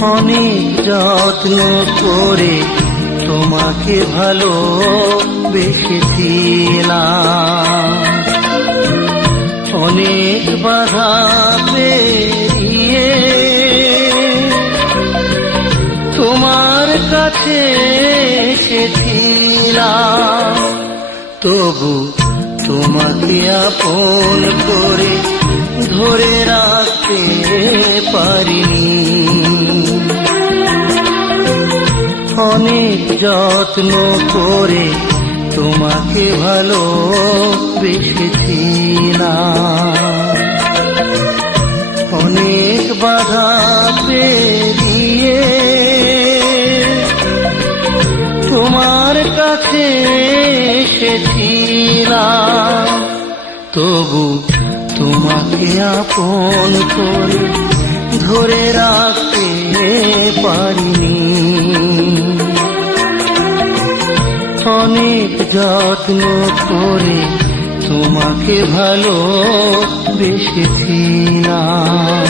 অনেক যত্ন করে তোমাকে ভালোবেসেছিলাম, অনেক বাধা পেরিয়ে তোমার কাছে এসেছিলাম। তবু তোমাকে আপন করে ধরে রাখতে পারিনি। অনেক যত্ন করে তোমাকে ভালোবেসেছিলাম, অনেক বাধা পেরিয়ে তোমার কাছে এসেছিলাম। তবু তোমাকে আপন করে ধরে রাখতে পারিনি। অনেক যত্ন করে তোমাকে ভালোবেসেছিলাম।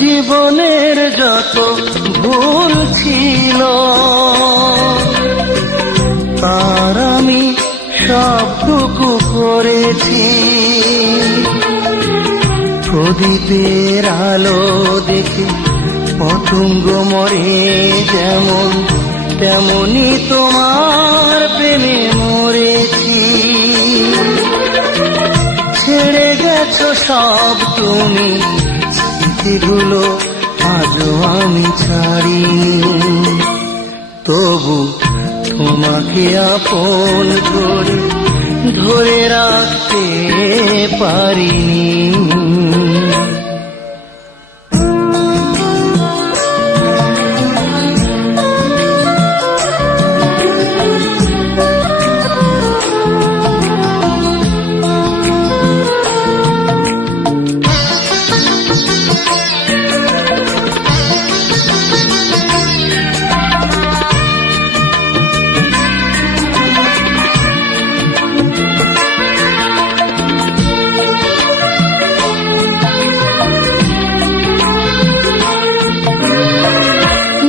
জীবনের যত ভুল ছিল তার আমি সবটুকু করেছি। প্রদীপের আলো দেখে পতঙ্গ মরে যেমন, তেমনি তোমার প্রেমে মরেছি। ছেড়ে গেছো সব তুমি, স্মৃতিগুলো আজও আমি ছাড়িনি। তবু তোমাকে আপন করে ধরে রাখতে পারিনি।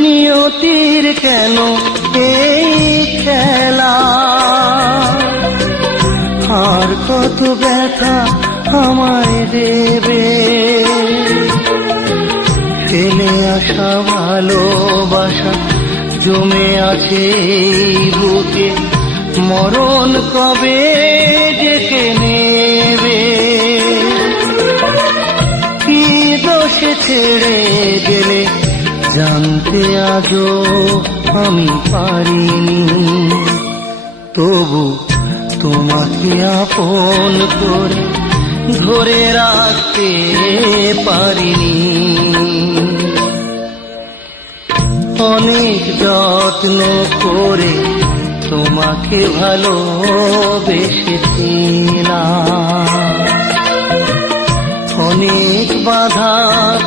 নিয়তির কেন এই খেলা, আর কত ব্যথা আমায় দেবে। ফেলে আসা ভালোবাসা জমে আছে এই বুকে, মরণ কবে ডেকে নেবে। কি দোষে ছেড়ে গেলে জানতে আজও আমি পারিনি। তবু তোমাকে আপন করে ধরে রাখতে পারিনি। অনেক যত্ন করে তোমাকে ভালোবেসেছিলাম, অনেক বাধা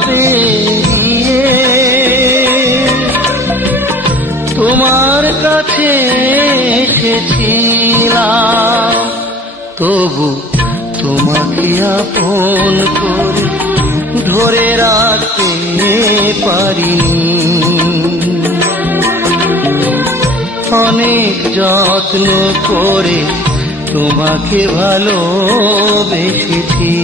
পেরিয়ে তোমার কাছে এসেছিলাম। তবু তোমাকে আপন করে ধরে রাখতে পারিনি। অনেক যত্ন করে তোমাকে ভালোবেসেছি।